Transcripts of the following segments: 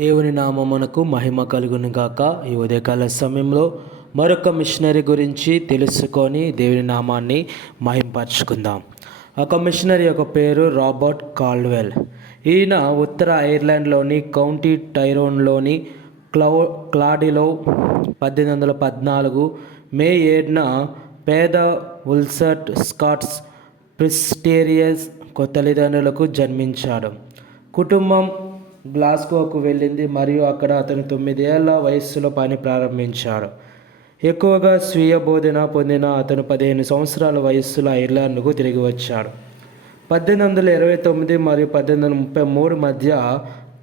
దేవుని నామమునకు మహిమ కలుగును గాక. ఈ ఉదయకాల సమయంలో మరొక మిషనరీ గురించి తెలుసుకొని దేవుని నామాన్ని మహింపరచుకుందాం. ఒక మిషనరీ యొక్క పేరు రాబర్ట్ కాల్డ్వెల్. ఈయన ఉత్తర ఐర్లాండ్లోని కౌంటీ టైరోన్లోని క్లాడీలో 1814 మే 7న పేద ఉల్సర్ట్ స్కాట్స్ ప్రిస్టేరియస్ తల్లిదండ్రులకు జన్మించాడు. కుటుంబం గ్లాస్గోకు వెళ్ళింది మరియు అక్కడ అతను 9 ఏళ్ల వయస్సులో పని ప్రారంభించాడు. ఎక్కువగా స్వీయ బోధన పొందిన అతను 15 సంవత్సరాల వయస్సులో ఐర్లాండ్కు తిరిగి వచ్చాడు. 1829 మరియు 1833 మధ్య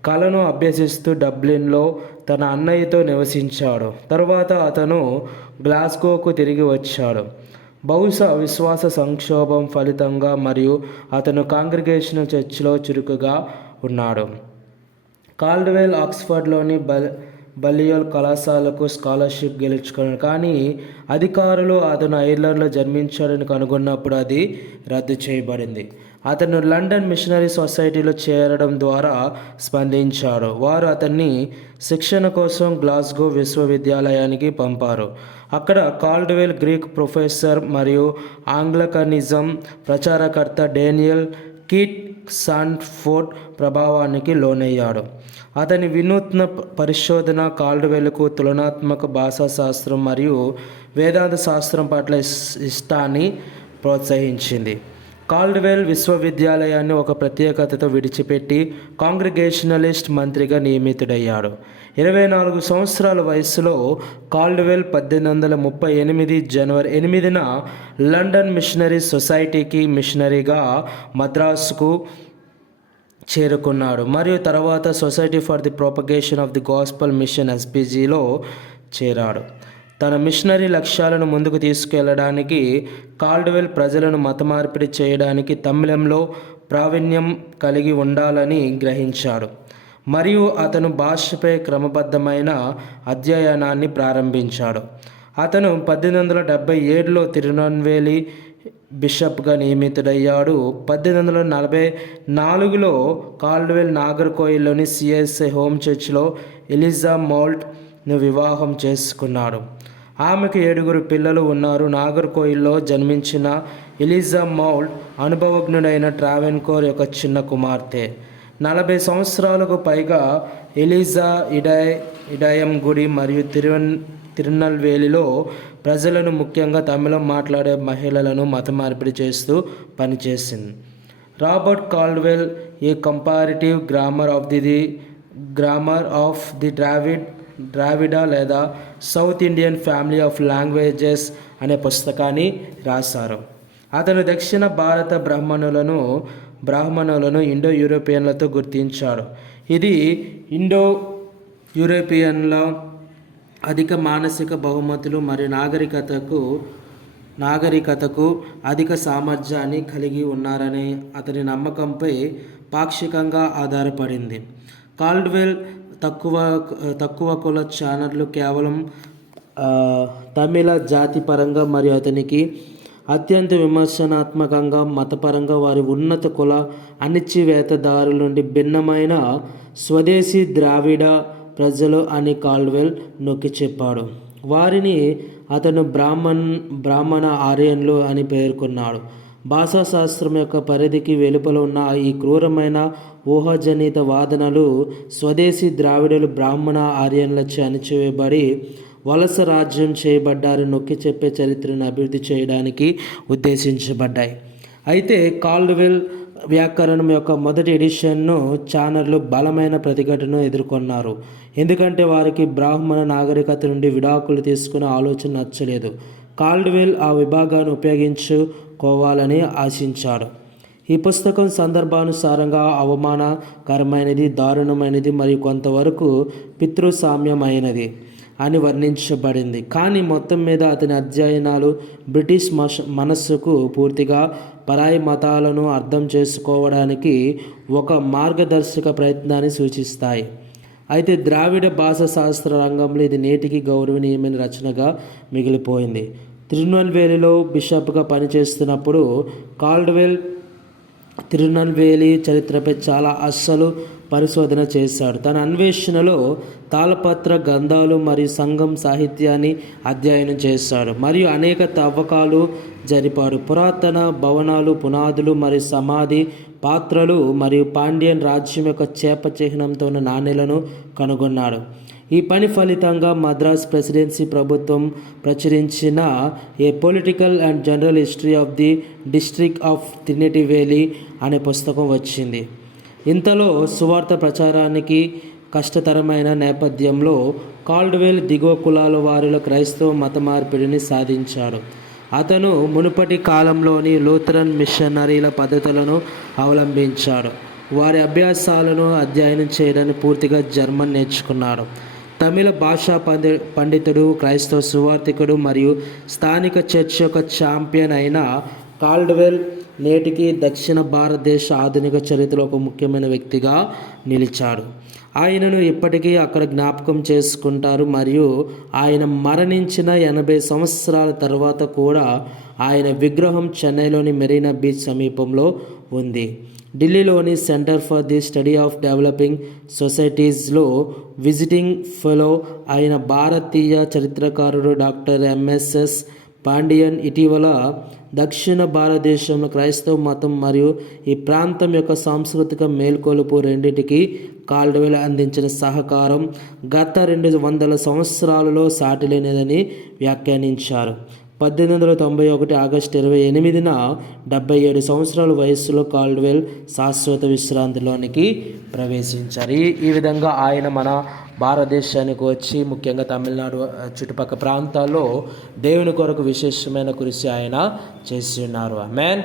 కళను అభ్యసిస్తూ డబ్లిన్లో తన అన్నయ్యతో నివసించాడు. తర్వాత అతను గ్లాస్గోకు తిరిగి వచ్చాడు. బహుశా విశ్వాస సంక్షోభం ఫలితంగా మరియు అతను కాంగ్రిగేషనల్ చర్చిలో చురుకుగా ఉన్నాడు. కాల్డ్వెల్ ఆక్స్ఫర్డ్లోని బలియోల్ కళాశాలకు స్కాలర్షిప్ గెలుచుకున్నాడు. కానీ అధికారులు అతను ఐర్లాండ్లో జన్మించాడని కనుగొన్నప్పుడు అది రద్దు చేయబడింది. అతను లండన్ మిషనరీ సొసైటీలో చేరడం ద్వారా స్పందించాడు. వారు అతన్ని శిక్షణ కోసం గ్లాస్గో విశ్వవిద్యాలయానికి పంపారు. అక్కడ కాల్డ్వెల్ గ్రీక్ ప్రొఫెసర్ మరియు ఆంగ్లకనిజం ప్రచారకర్త డేనియల్ కీట్ సాండ్ఫోర్డ్ ప్రభావానికి లోనయ్యాడు. అతని వినూత్న పరిశోధన కాల్డ్వెల్కు తులనాత్మక భాషాశాస్త్రం మరియు వేదాంత శాస్త్రం పట్ల ఇష్టాన్ని ప్రోత్సహించింది. కాల్డ్వెల్ విశ్వవిద్యాలయాన్ని ఒక ప్రత్యేకతతో విడిచిపెట్టి కాంగ్రిగేషనలిస్ట్ మంత్రిగా నియమితుడయ్యాడు. 24 సంవత్సరాల వయస్సులో కాల్డ్వెల్ 1838 జనవరి 8న లండన్ మిషనరీ సొసైటీకి మిషనరీగా మద్రాసుకు చేరుకున్నాడు మరియు తర్వాత society for the propagation of the gospel mission ఎస్పీజీలో చేరాడు. తన మిషనరీ లక్ష్యాలను ముందుకు తీసుకెళ్లడానికి కాల్డ్వెల్ ప్రజలను మతమార్పిడి చేయడానికి తమిళంలో ప్రావీణ్యం కలిగి ఉండాలని గ్రహించాడు మరియు అతను భాషపై క్రమబద్ధమైన అధ్యయనాన్ని ప్రారంభించాడు. అతను 1877లో తిరునెల్వేలి బిషప్గా నియమితుడయ్యాడు. 1844లో కాల్డ్వెల్ నాగర్కోయిల్లోని సిఎస్ఐ హోమ్ చర్చ్లో ఎలిజా మౌల్ట్ను వివాహం చేసుకున్నాడు. ఆమెకు 7 పిల్లలు ఉన్నారు. నాగర్కోయిల్లో జన్మించిన ఎలిజా మౌల్ట్ అనుభవజ్ఞుడైన ట్రావెన్కోర్ యొక్క చిన్న కుమార్తె. 40 సంవత్సరాలకు పైగా ఎలిజా ఇడయం గుడి మరియు తిరునెల్వేలిలో ప్రజలను, ముఖ్యంగా తమిళం మాట్లాడే మహిళలను మతమార్పిడి చేస్తూ పనిచేసింది. Robert Caldwell a comparative grammar of the Dravida లేదా South Indian family of languages అనే పుస్తకాన్ని రాశారు. అతను దక్షిణ భారత బ్రాహ్మణులను ఇండో యూరోపియన్లతో గుర్తించాడు. ఇది ఇండో యూరోపియన్ల అధిక మానసిక బహుమతులు మరియు నాగరికతకు అధిక సామర్థ్యాన్ని కలిగి ఉన్నారనే అతని నమ్మకంపై పాక్షికంగా ఆధారపడింది. కాల్డ్వెల్ తక్కువ కుల ఛానళ్ళు కేవలం తమిళ జాతిపరంగా మరియు అతనికి అత్యంత విమర్శనాత్మకంగా మతపరంగా వారి ఉన్నత కుల అణిచివేతదారుల నుండి భిన్నమైన స్వదేశీ ద్రావిడ ప్రజలు అని కాల్డ్వెల్ నొక్కి చెప్పాడు. వారిని అతను బ్రాహ్మణ ఆర్యన్లు అని పేర్కొన్నాడు. భాషాశాస్త్రం యొక్క పరిధికి వెలుపల ఉన్న ఈ క్రూరమైన ఊహాజనిత వాదనలు స్వదేశీ ద్రావిడులు బ్రాహ్మణ ఆర్యన్లచే అణచివేయబడి వలస రాజ్యం చేయబడ్డారని నొక్కి చెప్పే చరిత్రను అభివృద్ధి చేయడానికి ఉద్దేశించబడ్డాయి. అయితే కాల్డ్వెల్ వ్యాకరణం యొక్క మొదటి ఎడిషన్ను ఛానళ్ళు బలమైన ప్రతిఘటనను ఎదుర్కొన్నారు. ఎందుకంటే వారికి బ్రాహ్మణ నాగరికత నుండి విడాకులు తీసుకునే ఆలోచన నచ్చలేదు. కాల్డ్వెల్ ఆ విభాగాన్ని ఉపయోగించుకోవాలని ఆశించాడు. ఈ పుస్తకం సందర్భానుసారంగా అవమానకరమైనది, దారుణమైనది మరియు కొంతవరకు పితృసామ్యమైనది అని వర్ణించబడింది. కానీ మొత్తం మీద అతని అధ్యయనాలు బ్రిటిష్ మనస్సుకు పూర్తిగా పరాయి మతాలను అర్థం చేసుకోవడానికి ఒక మార్గదర్శక ప్రయత్నాన్ని సూచిస్తాయి. అయితే ద్రావిడ భాషాశాస్త్ర రంగంలో ఇది నేటికి గౌరవనీయమైన రచనగా మిగిలిపోయింది. తిరునెల్వేలిలో బిషప్గా పనిచేస్తున్నప్పుడు కాల్డ్వెల్ తిరునెల్వేలి చరిత్రపై చాలా అస్సలు పరిశోధన చేశాడు. తన అన్వేషణలో తాళపత్ర గ్రంథాలు మరియు సంఘం సాహిత్యాన్ని అధ్యయనం చేశాడు మరియు అనేక తవ్వకాలు జరిపాడు. పురాతన భవనాలు, పునాదులు మరియు సమాధి పాత్రలు మరియు పాండ్యన్ రాజ్యం యొక్క చేప చిహ్నంతో ఉన్న నాణేలను కనుగొన్నాడు. ఈ పని ఫలితంగా మద్రాస్ ప్రెసిడెన్సీ ప్రభుత్వం ప్రచురించిన a political and general history of the district of Trinity Valley అనే పుస్తకం వచ్చింది. ఇంతలో సువార్త ప్రచారానికి కష్టతరమైన నేపథ్యంలో కాల్డ్వెల్ దిగువ కులాల వారిలో క్రైస్తవ మత మార్పిడిని సాధించాడు. అతను మునుపటి కాలంలోని లూథరన్ మిషనరీల పద్ధతులను అవలంబించాడు. వారి అభ్యాసాలను అధ్యయనం చేయడానికి పూర్తిగా జర్మన్ నేర్చుకున్నాడు. తమిళ భాషా పండితుడు, క్రైస్తవ సువార్థికుడు మరియు స్థానిక చర్చ్ యొక్క ఛాంపియన్ అయిన కాల్డ్వెల్ నేటికి దక్షిణ భారతదేశ ఆధునిక చరిత్రలో ఒక ముఖ్యమైన వ్యక్తిగా నిలిచాడు. ఆయనను ఇప్పటికీ అక్కడ జ్ఞాపకం చేసుకుంటారు మరియు ఆయన మరణించిన 80 సంవత్సరాల తర్వాత కూడా ఆయన విగ్రహం చెన్నైలోని మెరీనా బీచ్ సమీపంలో ఉంది. ఢిల్లీలోని centre for the study of developing సొసైటీస్లో విజిటింగ్ ఫెలో అయిన భారతీయ చరిత్రకారుడు డాక్టర్ ఎంఎస్ఎస్ పాండియన్ ఇటీవల దక్షిణ భారతదేశంలో క్రైస్తవ మతం మరియు ఈ ప్రాంతం యొక్క సాంస్కృతిక మేల్కొలుపు రెండింటికి కాల్డ్వెల్ అందించిన సహకారం గత 200 సంవత్సరాలలో సాటిలేనిదని వ్యాఖ్యానించారు. 1891 ఆగస్టు 28న 77 సంవత్సరాల వయస్సులో కాల్డ్వెల్ శాశ్వత విశ్రాంతిలోనికి ప్రవేశించారు. ఈ విధంగా ఆయన మన భారతదేశానికి వచ్చి ముఖ్యంగా తమిళనాడు చుట్టుపక్కల ప్రాంతాల్లో దేవుని కొరకు విశేషమైన కృషి ఆయన చేసి ఉన్నారు. ఆమేన్.